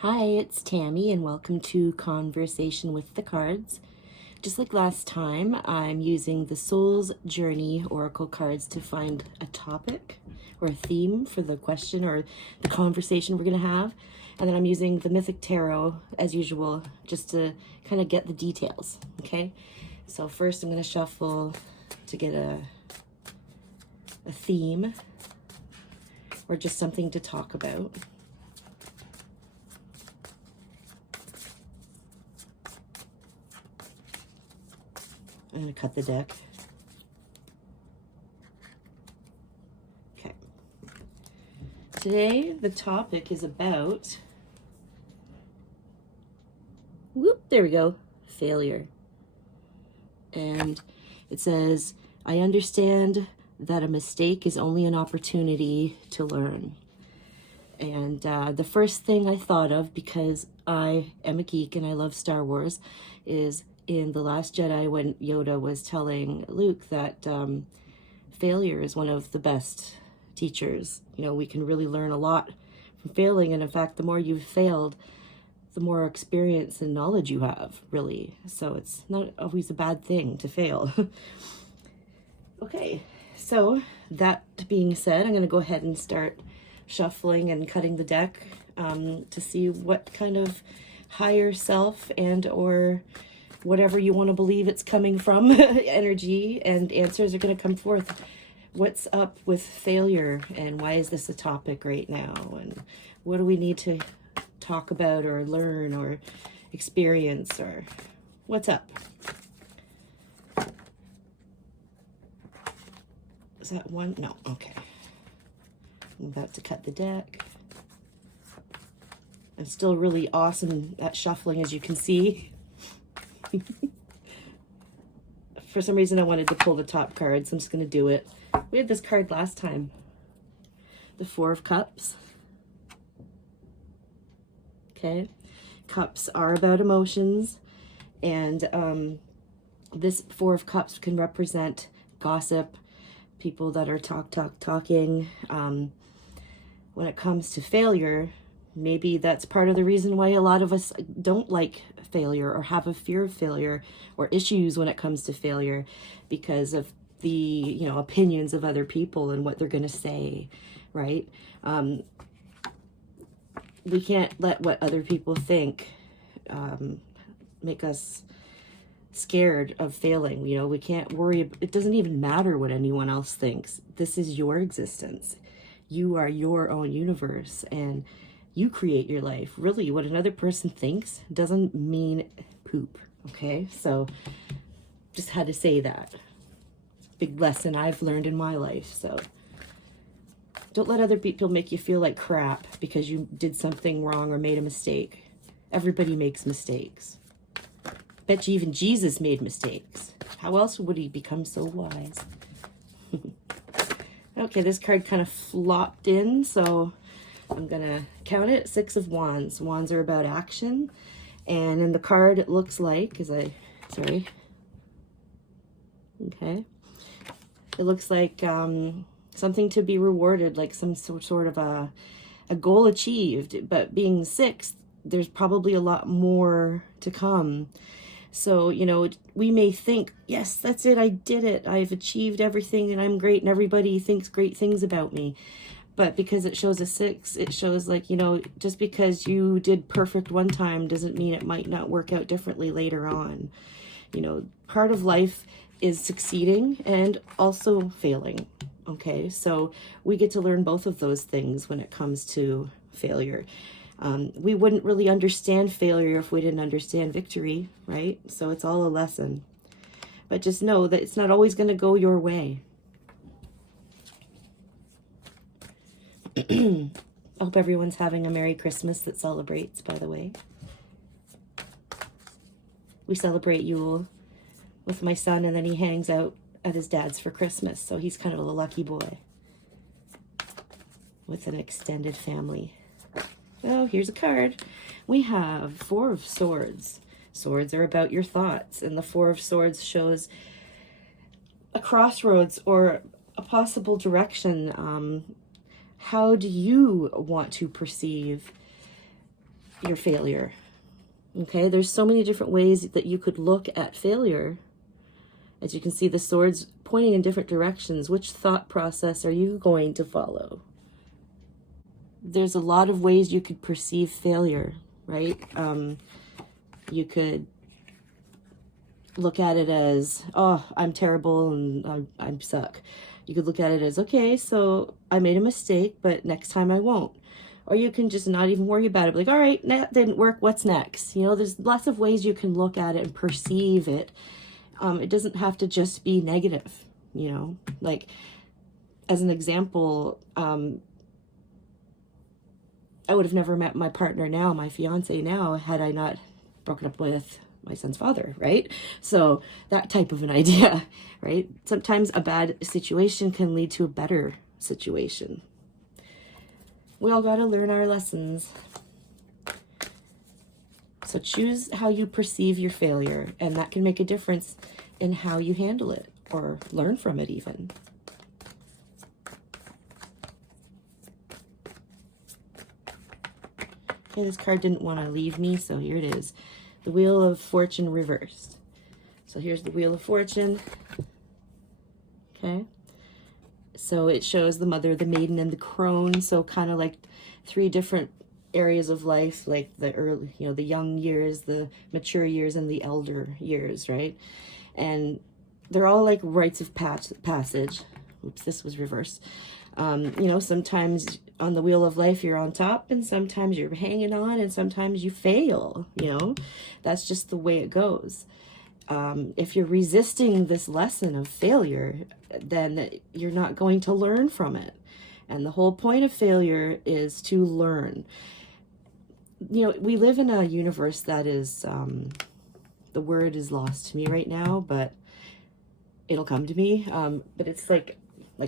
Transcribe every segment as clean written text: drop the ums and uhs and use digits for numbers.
Hi, it's Tammy and welcome to Conversation with the Cards. Just like last time, I'm using the Soul's Journey Oracle cards to find a topic or a theme for the question or the conversation we're going to have. And then I'm using the Mythic Tarot, as usual, just to kind of get the details, okay? So first I'm going to shuffle to get a theme or just something to talk about. I'm going to cut the deck. Okay. Today, the topic is about, there we go, failure. And it says, I understand that a mistake is only an opportunity to learn. And the first thing I thought of, because I am a geek and I love Star Wars, is in The Last Jedi when Yoda was telling Luke that failure is one of the best teachers. You know, we can really learn a lot from failing. And in fact, the more you've failed, the more experience and knowledge you have, really. So it's not always a bad thing to fail. Okay, so that being said, I'm going to go ahead and start shuffling and cutting the deck to see what kind of higher self and or whatever you want to believe it's coming from energy and answers are going to come forth. What's up with failure and why is this a topic right now? And what do we need to talk about or learn or experience, or what's up? Is that one? No, okay. I'm about to cut the deck. I'm still really awesome at shuffling, as you can see. For some reason I wanted to pull the top card, so I'm just going to do it. We had this card last time. The Four of Cups. Okay. Cups are about emotions, and this Four of Cups can represent gossip, people that are talking. When it comes to failure, maybe that's part of the reason why a lot of us don't like failure or have a fear of failure or issues when it comes to failure, because of the opinions of other people and what they're going to say, right? We can't let what other people think make us scared of failing. We can't worry. It doesn't even matter what anyone else thinks. This is your existence. You are your own universe and you create your life. Really, what another person thinks doesn't mean poop, okay? So just had to say that. Big lesson I've learned in my life. So don't let other people make you feel like crap because you did something wrong or made a mistake. Everybody makes mistakes. Bet you even Jesus made mistakes. How else would he become so wise? Okay, this card kind of flopped in, so I'm gonna count it. Six of Wands. Wands are about action. And in the card, it looks like, okay. It looks like something to be rewarded, like some sort of a goal achieved. But being six, there's probably a lot more to come. So, we may think, yes, that's it. I did it. I've achieved everything and I'm great and everybody thinks great things about me. But because it shows a six, it shows like, just because you did perfect one time doesn't mean it might not work out differently later on. Part of life is succeeding and also failing. Okay, so we get to learn both of those things when it comes to failure. We wouldn't really understand failure if we didn't understand victory, right? So it's all a lesson. But just know that it's not always going to go your way. I hope everyone's having a Merry Christmas that celebrates, by the way. We celebrate Yule with my son, and then he hangs out at his dad's for Christmas. So he's kind of a lucky boy with an extended family. Oh, here's a card. We have Four of Swords. Swords are about your thoughts, and the Four of Swords shows a crossroads or a possible direction. How do you want to perceive your failure. Okay, there's so many different ways that you could look at failure. As you can see, the swords pointing in different directions. Which thought process are you going to follow? There's a lot of ways you could perceive failure, right? You could look at it as, oh, I'm terrible and I suck. You could look at it as, okay, so I made a mistake, but next time I won't. Or you can just not even worry about it. Like, all right, that didn't work. What's next? You know, there's lots of ways you can look at it and perceive it. It doesn't have to just be negative, you know. Like, as an example, I would have never met my partner now, my fiance now, had I not broken up with my son's father, right? So that type of an idea, right? Sometimes a bad situation can lead to a better situation. We all got to learn our lessons. So choose how you perceive your failure, and that can make a difference in how you handle it or learn from it even. Okay, this card didn't want to leave me, so here it is. The Wheel of Fortune reversed. So here's the Wheel of Fortune. Okay. So it shows the Mother, the Maiden, and the Crone. So kind of like 3 different areas of life, like the early, you know, the young years, the mature years, and the elder years, right? And they're all like rites of passage. Oops, this was reversed. You know, sometimes on the wheel of life you're on top, and sometimes you're hanging on, and sometimes you fail. You know, that's just the way it goes. If you're resisting this lesson of failure, then you're not going to learn from it. And the whole point of failure is to learn. You know, we live in a universe that is, the word is lost to me right now, but it'll come to me. But it's like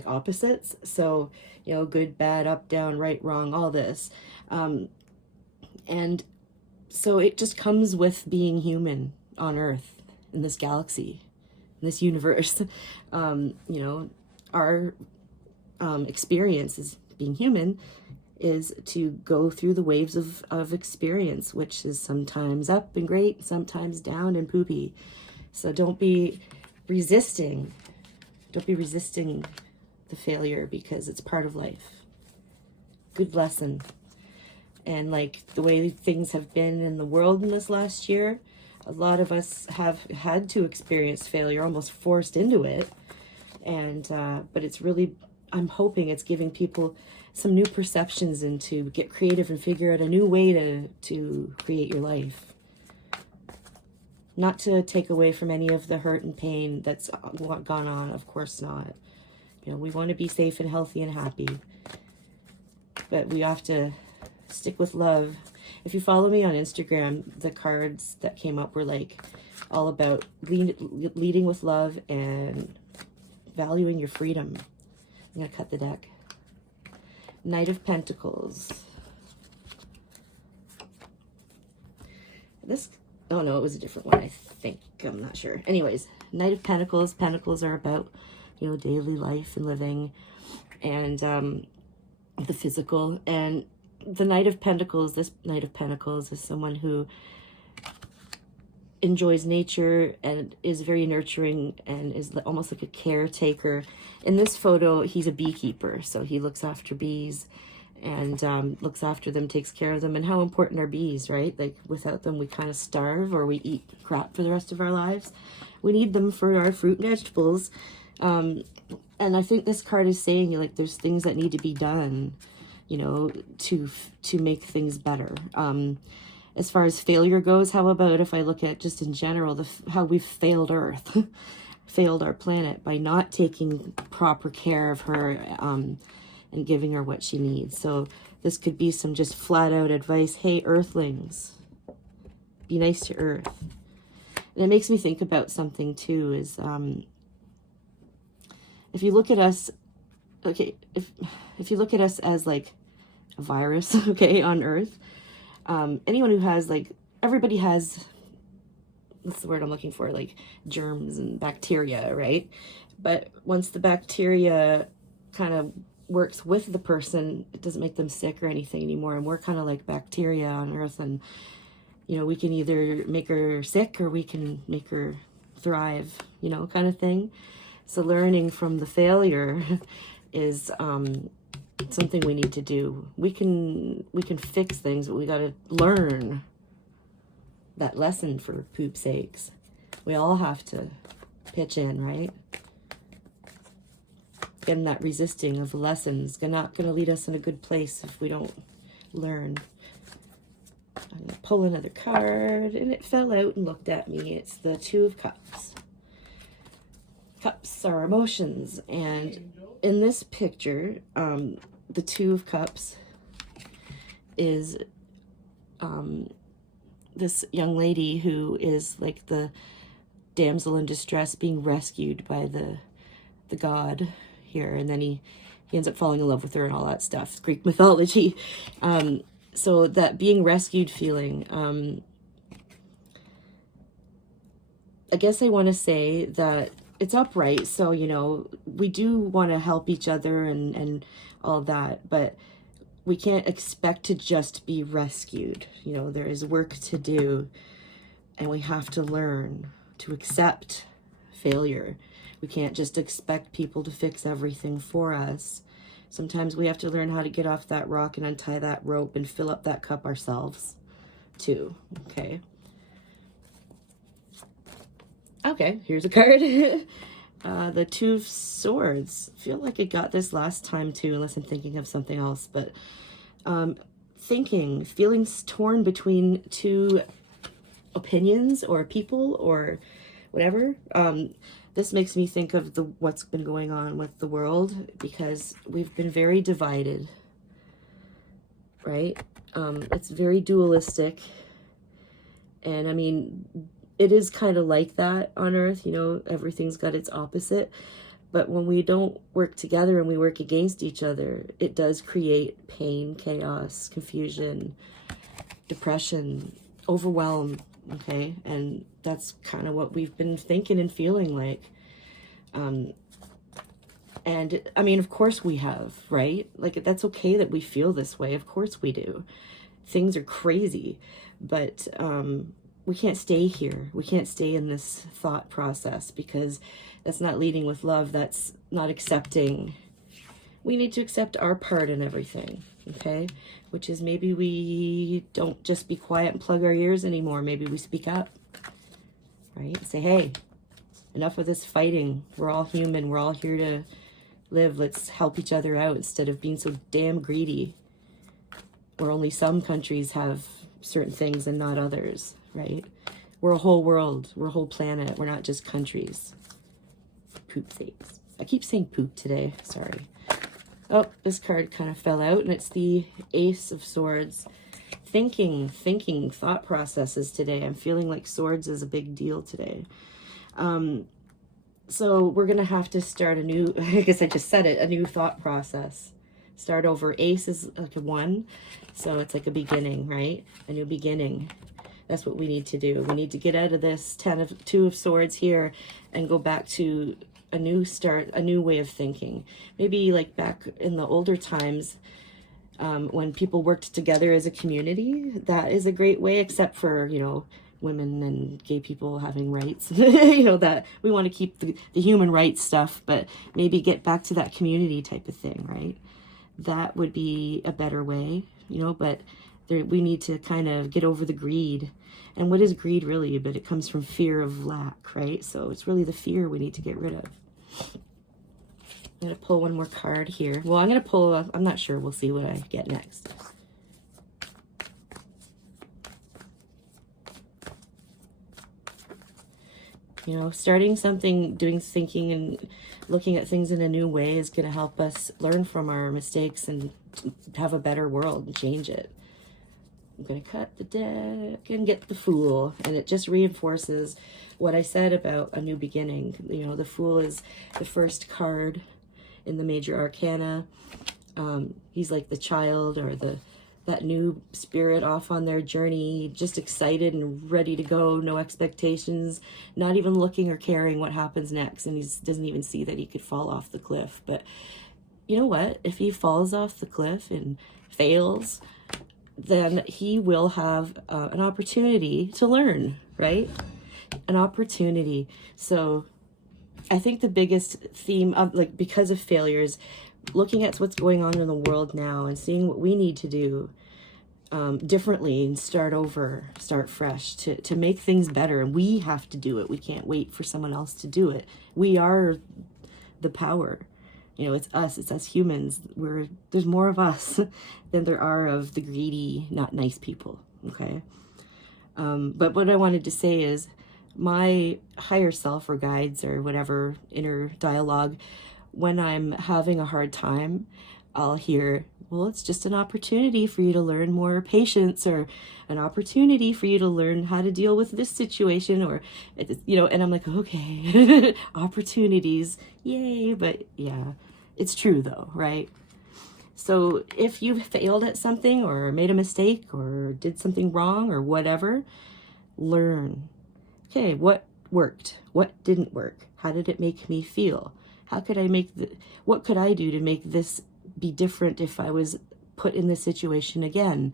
opposites. So, you know, good, bad, up, down, right, wrong, all this. And so it just comes with being human on Earth, in this galaxy, in this universe. You know, our experience as being human is to go through the waves of experience, which is sometimes up and great, sometimes down and poopy. So don't be resisting. Don't be resisting the failure, because it's part of life. Good lesson. And like the way things have been in the world in this last year, a lot of us have had to experience failure, almost forced into it. And but it's really, I'm hoping it's giving people some new perceptions and to get creative and figure out a new way to create your life. Not to take away from any of the hurt and pain that's gone on, of course not. You know, we want to be safe and healthy and happy. But we have to stick with love. If you follow me on Instagram, the cards that came up were like all about leading with love and valuing your freedom. I'm going to cut the deck. Knight of Pentacles. This, oh no, it was a different one, I think. I'm not sure. Anyways, Knight of Pentacles. Pentacles are about, you know, daily life and living and the physical. And the Knight of Pentacles, this Knight of Pentacles is someone who enjoys nature and is very nurturing and is almost like a caretaker. In this photo, he's a beekeeper, so he looks after bees and looks after them, takes care of them. And how important are bees, right? Like without them, we kind of starve or we eat crap for the rest of our lives. We need them for our fruit and vegetables. And I think this card is saying, like, there's things that need to be done, you know, to make things better. As far as failure goes, how about if I look at just in general, how we've failed Earth, failed our planet by not taking proper care of her and giving her what she needs. So this could be some just flat out advice. Hey, Earthlings, be nice to Earth. And it makes me think about something too, is if you look at us, okay, if you look at us as like a virus, okay, on Earth, anyone who has, like, everybody has, what's the word I'm looking for, like germs and bacteria, right? But once the bacteria kind of works with the person, it doesn't make them sick or anything anymore. And we're kind of like bacteria on Earth, and you know, we can either make her sick or we can make her thrive, you know, kind of thing. So learning from the failure is something we need to do. We can fix things, but we got to learn that lesson, for poop's sakes. We all have to pitch in, right? Again, that resisting of lessons not going to lead us in a good place if we don't learn. I'm going to pull another card, and it fell out and looked at me. It's the Two of Cups. Cups are emotions, and in this picture, the Two of Cups is this young lady who is like the damsel in distress being rescued by the god here, and then he ends up falling in love with her and all that stuff. Greek mythology. So that being rescued feeling, I guess I want to say that it's upright. So, you know, we do want to help each other and all that, but we can't expect to just be rescued. You know, there is work to do, and we have to learn to accept failure. We can't just expect people to fix everything for us. Sometimes we have to learn how to get off that rock and untie that rope and fill up that cup ourselves too. Okay. Okay, here's a card. The Two of Swords. I feel like I got this last time too, unless I'm thinking of something else. But feelings torn between two opinions or people or whatever. This makes me think of what's been going on with the world, because we've been very divided, right? It's very dualistic. And I mean, it is kind of like that on Earth, you know, everything's got its opposite. But when we don't work together and we work against each other, it does create pain, chaos, confusion, depression, overwhelm, okay? And that's kind of what we've been thinking and feeling like. And I mean, of course we have, right? Like, that's okay that we feel this way. Of course we do. Things are crazy, but we can't stay here. We can't stay in this thought process, because that's not leading with love. That's not accepting. We need to accept our part in everything, okay? Which is, maybe we don't just be quiet and plug our ears anymore. Maybe we speak up, right? Say, hey, enough of this fighting. We're all human. We're all here to live. Let's help each other out instead of being so damn greedy, where only some countries have certain things and not others, right? We're a whole world. We're a whole planet. We're not just countries. Poop sakes. I keep saying poop today. Sorry. Oh, this card kind of fell out, and it's the Ace of Swords. Thinking, thought processes today. I'm feeling like swords is a big deal today. So we're going to have to start a new, I guess I just said it, a new thought process. Start over. Ace is like a 1, so it's like a beginning, right? A new beginning. That's what we need to do. We need to get out of this Two of Swords here and go back to a new start, a new way of thinking. Maybe like back in the older times, when people worked together as a community. That is a great way, except for, you know, women and gay people having rights. You know, that we want to keep the human rights stuff, but maybe get back to that community type of thing, right? That would be a better way, you know, but we need to kind of get over the greed. And what is greed really? But it comes from fear of lack, right? So it's really the fear we need to get rid of. I'm going to pull one more card here. Well, I'm going to pull, I'm not sure. We'll see what I get next. You know, starting something, thinking and looking at things in a new way is going to help us learn from our mistakes and have a better world and change it. I'm going to cut the deck and get the Fool. And it just reinforces what I said about a new beginning. You know, the Fool is the first card in the major arcana. He's like the child or that new spirit off on their journey, just excited and ready to go, no expectations, not even looking or caring what happens next. And he doesn't even see that he could fall off the cliff. But you know what? If he falls off the cliff and fails, then he will have an opportunity to learn, right? An opportunity. So I think the biggest theme of, like, because of failures, looking at what's going on in the world now and seeing what we need to do differently and start over, start fresh to make things better. And we have to do it. We can't wait for someone else to do it. We are the power. You know, it's us humans. There's more of us than there are of the greedy, not nice people, okay? But what I wanted to say is my higher self or guides or whatever, inner dialogue, when I'm having a hard time, I'll hear, well, it's just an opportunity for you to learn more patience, or an opportunity for you to learn how to deal with this situation, or, you know, and I'm like, okay, opportunities, yay. But yeah, it's true though, right? So if you've failed at something or made a mistake or did something wrong or whatever, learn. Okay, what worked? What didn't work? How did it make me feel? How could I what could I do to make this be different if I was put in this situation again?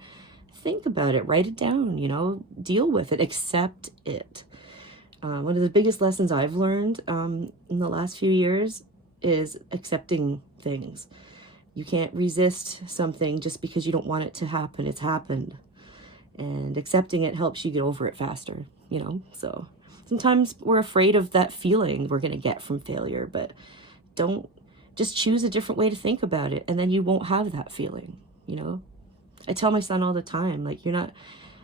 Think about it, write it down, you know, deal with it, accept it. One of the biggest lessons I've learned in the last few years is accepting things. You can't resist something just because you don't want it to happen. It's happened. And accepting it helps you get over it faster, you know? So sometimes we're afraid of that feeling we're going to get from failure, but just choose a different way to think about it, and then you won't have that feeling, you know? I tell my son all the time, like,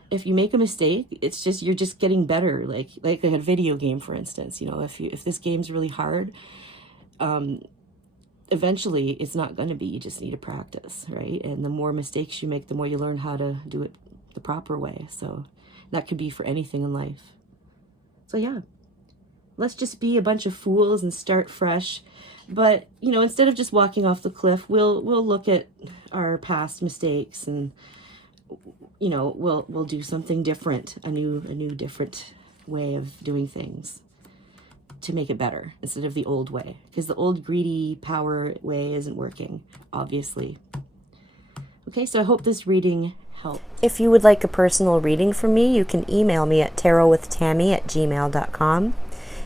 if you make a mistake, it's just, you're just getting better. Like a video game, for instance, you know, if this game's really hard, eventually it's not going to be. You just need to practice, right? And the more mistakes you make, the more you learn how to do it the proper way. So that could be for anything in life. So yeah, let's just be a bunch of fools and start fresh. But, you know, instead of just walking off the cliff, we'll look at our past mistakes, and, you know, we'll do something different, a new different way of doing things to make it better instead of the old way, because the old greedy power way isn't working, obviously. Okay, so I hope this reading helped. If you would like a personal reading from me, you can email me at tarotwithtammy@gmail.com.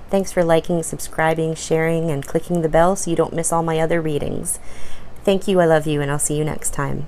Thanks for liking, subscribing, sharing, and clicking the bell so you don't miss all my other readings. Thank you, I love you, and I'll see you next time.